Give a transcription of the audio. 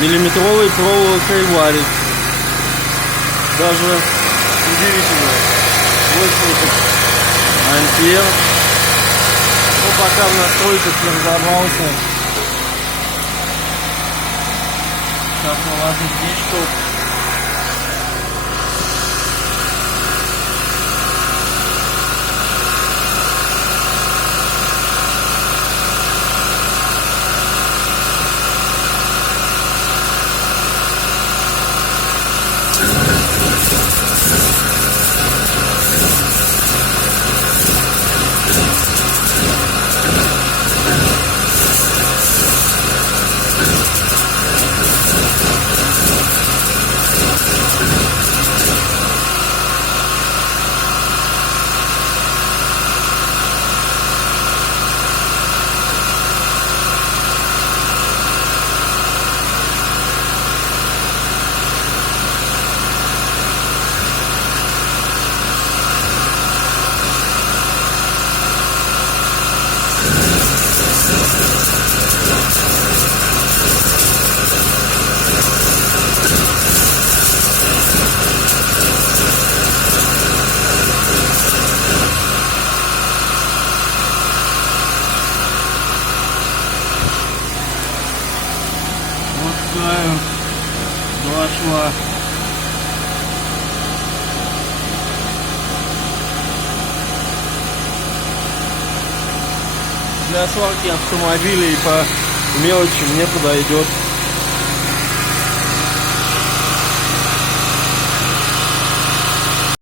миллиметровой проволокой варит. Даже удивительно. 80 ампер. Ну, пока в настройках не разобрался. Сейчас наложить 10 штук. Пускаю 2 шва. Для сварки автомобилей по мелочи мне подойдет.